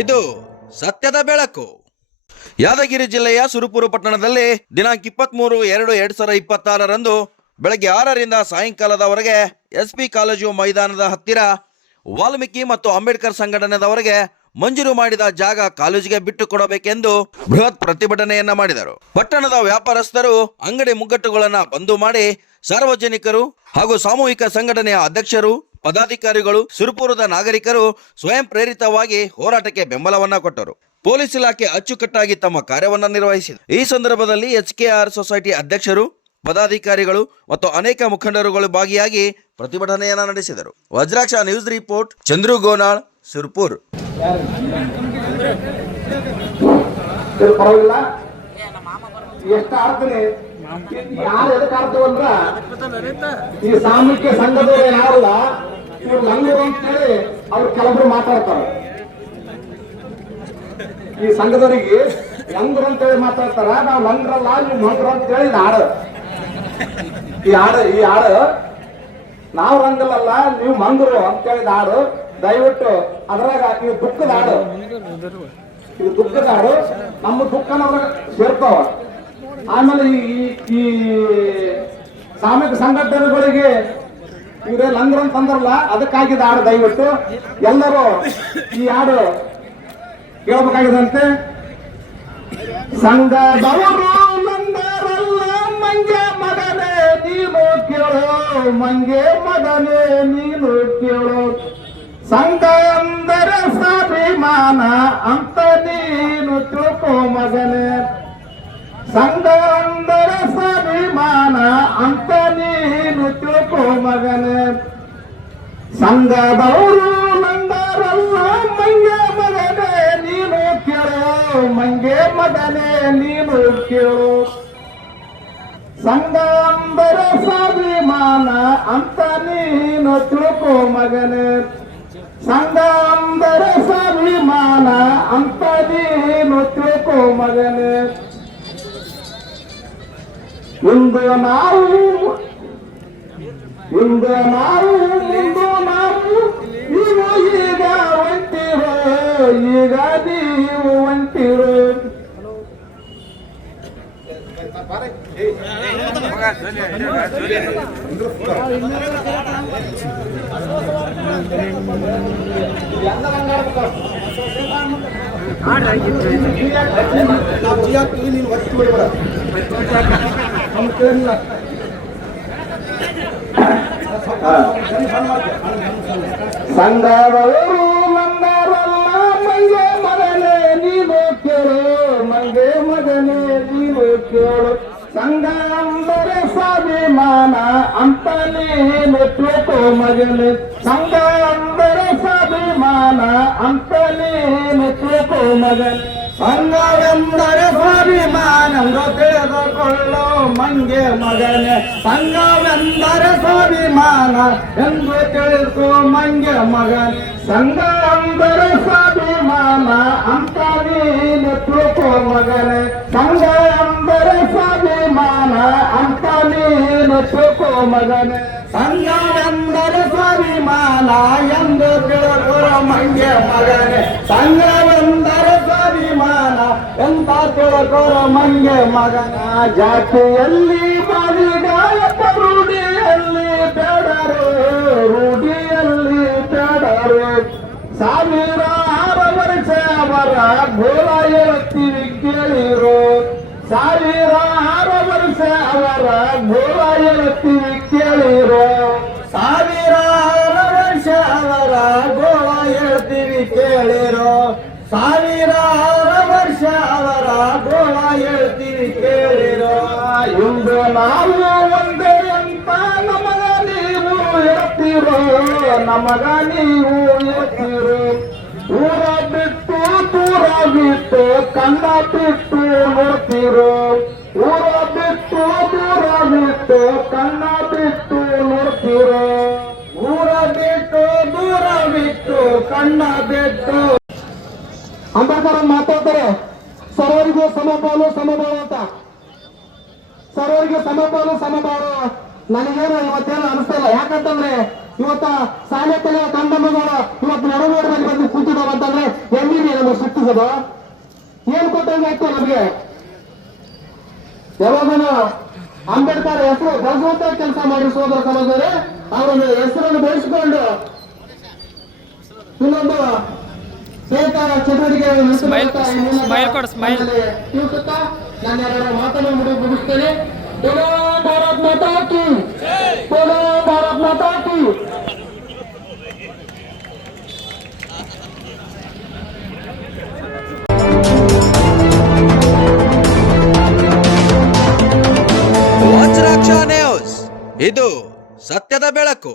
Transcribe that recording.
ಇದು ಸತ್ಯದ ಬೆಳಕು. ಯಾದಗಿರಿ ಜಿಲ್ಲೆಯ ಸುರಪುರ ಪಟ್ಟಣದಲ್ಲಿ ದಿನಾಂಕ 23/2/2026 ಬೆಳಗ್ಗೆ 6ರಿಂದ ಸಾಯಂಕಾಲದವರೆಗೆ ಎಸ್ಪಿ ಕಾಲೇಜು ಮೈದಾನದ ಹತ್ತಿರ ವಾಲ್ಮೀಕಿ ಮತ್ತು ಅಂಬೇಡ್ಕರ್ ಸಂಘಟನೆದವರಿಗೆ ಮಂಜೂರು ಮಾಡಿದ ಜಾಗ ಕಾಲೇಜಿಗೆ ಬಿಟ್ಟು ಕೊಡಬೇಕೆಂದು ಬೃಹತ್ ಪ್ರತಿಭಟನೆಯನ್ನ ಮಾಡಿದರು. ಪಟ್ಟಣದ ವ್ಯಾಪಾರಸ್ಥರು ಅಂಗಡಿ ಮುಗ್ಗಟ್ಟುಗಳನ್ನು ಬಂದು ಮಾಡಿ ಸಾರ್ವಜನಿಕರು ಹಾಗೂ ಸಾಮೂಹಿಕ ಸಂಘಟನೆಯ ಅಧ್ಯಕ್ಷರು, ಪದಾಧಿಕಾರಿಗಳು, ಸುರಪುರದ ನಾಗರಿಕರು ಸ್ವಯಂ ಪ್ರೇರಿತವಾಗಿ ಹೋರಾಟಕ್ಕೆ ಬೆಂಬಲವನ್ನ ಕೊಟ್ಟರು. ಪೊಲೀಸ್ ಇಲಾಖೆ ಅಚ್ಚುಕಟ್ಟಾಗಿ ತಮ್ಮ ಕಾರ್ಯವನ್ನ ನಿರ್ವಹಿಸಿದೆ. ಈ ಸಂದರ್ಭದಲ್ಲಿ HKR ಸೊಸೈಟಿ ಅಧ್ಯಕ್ಷರು, ಪದಾಧಿಕಾರಿಗಳು ಮತ್ತು ಅನೇಕ ಮುಖಂಡರುಗಳು ಭಾಗಿಯಾಗಿ ಪ್ರತಿಭಟನೆಯನ್ನ ನಡೆಸಿದರು. Vajraksha news report, Chandru Gonal, Surapur. ಯಾರು ಎದಕ್ಕಾರ್ತು ಅಂದ್ರ ಈ ಸಾಮೂಹಿಕ ಸಂಘದವ್ರು ಯಾರಲ್ಲ ಇವ್ರು ಲಂಗರು ಅಂತ ಹೇಳಿ ಅವ್ರು ಕೆಲವೊಬ್ರು ಮಾತಾಡ್ತಾರೆ. ಈ ಸಂಘದವರಿಗೆ ಲಂಗರು ಅಂತ ಹೇಳಿ ಮಾತಾಡ್ತಾರ. ನಾವು ಲಂಗರಲ್ಲ, ನೀವು ಮಂಗರು ಅಂತ ಹೇಳಿ ಈ ಹಾಡು ನಾವು ರಂಗಲ್ಲ, ನೀವು ಮಂಗರು ಅಂತ ಹೇಳಿದ ಹಾಡು. ದಯವಿಟ್ಟು ಅದ್ರಾಗ ಈ ದುಃಖದ ಹಾಡು, ಇದು ದುಃಖದ ಹಾಡು. ನಮ್ಮ ದುಃಖನ ಸೇರ್ತಾವ. ಆಮೇಲೆ ಈ ಸಾಮೂಹಿಕ ಸಂಘಟನೆಗಳಿಗೆ ಇವರೇ ಲಂಗರು ಅಂತ ಅಂದ್ರಲ್ಲ, ಅದಕ್ಕಾಗಿದ್ದ ಹಾಡು. ದಯವಿಟ್ಟು ಎಲ್ಲರೂ ಈ ಹಾಡು ಕೇಳಬೇಕಾಗಿದಂತೆ. ಸಂಘದವರು ನಂದರಲ್ಲ, ಮಂಗೆ ಮಗನೇ ನೀನು ಕೇಳು, ಮಂಗೆ ಮಗನೇ ನೀನು ಕೇಳು. ಸಂಘ ಅಂದರೆ ಸ್ವಾಭಿಮಾನ ಅಂತ ನೀನು ತಿಳ್ಕೋ ಮಗನೇ. ಸಂಘ ಅಂದರೆ ಸ್ವಾಭಿಮಾನ ಅಂತ ನೀನು ತಿಳ್ಕೋ ಮಗನೇ. ಸಂಘದವರು ನಂದರಲ್ಲ, ಮಂಗೆ ಮಗನೇ ನೀನು ಕೇಳು, ಮಂಗೆ ಮಗನೇ ನೀನು ಕೇಳು. ಸಂಘ ಅಂದರೆ ಸ್ವಾಭಿಮಾನ ಅಂತ ನೀನು ತಿಳ್ಕೋ ಮಗನೇ. ಸಂಘ ಅಂದರೆ ಸ್ವಾಭಿಮಾನ ಅಂತ ನೀನು ತಿಳ್ಕೋ ಮಗನೇ. ಇಂದು ನಾವು ನೀವು ಈಗ ಒಂಟಿರೋ, ಈಗ ನೀವು ಒಂಟಿರೋ. ಸಂಘದವರು ನಂದರಲ್ಲ, ಮಂಗೆ ಮಗನೇ ನೀನು ಕೇಳು, ಮಂಗೆ ಮಗನೇ ನೀನು ಕೇಳು. ಸಂಘ ಅಂದರೆ ಸ್ವಾಭಿಮಾನ ಅಂತ ನೀನು ತಿಳ್ಕೋ ಮಗನೇ. ಸಂಘ ಅಂದರೆ ಸ್ವಾಭಿಮಾನ ಅಂತ ನೀನು ತಿಳ್ಕೋ ಮಗನೇ. ಸಂಘವೆಂದರೆ ಸ್ವಾಭಿಮಾನ ತಿಳಿದುಕೊಳ್ಳೋ ಮಂಗೆ ಮಗನೇ. ಸಂಘವೆಂದರೆ ಸ್ವಾಭಿಮಾನ ಎಂದು ತಿಳಿದುಕೋ ಮಂಗೆ ಮಗನೇ. ಸಂಘ ಅಂದರೆ ಸ್ವಾಭಿಮಾನ ಅಂತ ನೀನು ತಿಳ್ಕೋ ಮಗನೇ. ಸಂಘ ಅಂದರೆ ಸ್ವಾಭಿಮಾನ ಅಂತ ನೀನು ತಿಳ್ಕೋ ಮಗನೇ. ಸಂಘವೆಂದರೆ ಸ್ವಾಭಿಮಾನ ಎಂದು ತಿಳ್ಕೋ ಮಂಗೆ ಮಗನೇ. ಸಂಘವೆಂದರೆ ಸ್ವಾಭಿಮಾನ ಎಂತ ತಿಳ್ಕೊರ ಮಂಗೆ ಮಗನ. ಜಾತಿಯಲ್ಲಿ ಬಲಿಗಾಯಕ, ರೂಢಿಯಲ್ಲಿ ಬೇಡರು, ರೂಢಿಯಲ್ಲಿ ಬೇಡರು. ಸಾವಿರಾರು ವರ್ಷ ಅವರ ಗೋಳ ಹೇಳ್ತೀವಿ ಕೇಳಿರೋ. ಸಾವಿರಾರು ವರ್ಷ ಅವರ ಗೋಳ ಹೇಳ್ತೀವಿ ಕೇಳಿರೋ. ಸಾವಿರಾರು ವರ್ಷ ಅವರ ಗೋಳ ಹೇಳ್ತೀವಿ ಕೇಳಿರೋ. ಸಾವಿರಾರು ವರ್ಷ ಅವರ ಗೋಳ ಹೇಳ್ತೀವಿ ಕೇಳಿರೋ. ಇಂದು ನಾವು ಒಂದೇ ಅಂತ ನಮಗ ನೀವು ಹೇಳ್ತೀರೋ, ನಮಗ ನೀವು ಹೇಳ್ತೀರೋ. ಊರ ಬಿಟ್ಟು ದೂರ ಬಿಟ್ಟು ಕಣ್ಣ ಬಿಟ್ಟು ನೋಡ್ತೀರೋ. ಊರ ಬಿಟ್ಟು ದೂರ ಬಿಟ್ಟು ಕಣ್ಣ ಬಿಟ್ಟು ನೋಡ್ತೀರೋ. ಊರ ಬಿಟ್ಟು ದೂರ ಬಿಟ್ಟು ಕಣ್ಣ ಬಿಟ್ಟು. ಅಂಬೇಡ್ಕರ್ ಮಾತಾಡ್ತಾರೆ, ಸರ್ವರಿಗೂ ಸಮಪಾಲು ಸಮಬಾಳು ಅಂತ. ಸರ್ವರಿಗೆ ಸಮಪಾಲು ಸಮಬಾಳು ನನಗೇನು ಇವತ್ತೇನು ಅನಿಸ್ತಾ ಇಲ್ಲ. ಯಾಕಂತಂದ್ರೆ ಇವತ್ತ ಸಾಲೆತಲೆ ಕಂದಮ್ಮಗಳು ಇವತ್ತು ನಡುಗೋಡದಲ್ಲಿ ಬಂದು ಕೂತಿದಾವ ಅಂತಂದ್ರೆ ಎಲ್ಲಿದೆ ನಮಗೆ ಸೃಷ್ಟಿಸೋದು ಏನ್ ಕೊಟ್ಟಂಗೆ ಆಯ್ತು ನಮಗೆ. ಯಾವಾಗನು ಅಂಬೇಡ್ಕರ್ ಹೆಸರು ಭಗವಂತ ಕೆಲಸ ಮಾಡಿ ಸೋದರ ಸಮಾಜದವರೇ ಅವರ ಹೆಸರನ್ನು ಬೆಳೆಸಿಕೊಂಡು ಇನ್ನೊಂದು ನೇತಾರ ಚಟುವಟಿಕೆಗಳನ್ನು ತಿಳಿಸುತ್ತಾ ನಾನು ಎರಡು ಮಾತನ್ನು ಮುಗಿಸ್ತೇನೆ. ಬೋಲೋ ಭಾರತ್ ಮಾತಾ ಕಿ, ಬೋಲೋ ಭಾರತ್ ಮಾತಾ ಕಿ. ವಜ್ರಾಕ್ಷ ನ್ಯೂಸ್, ಇದು ಸತ್ಯದ ಬೆಳಕು.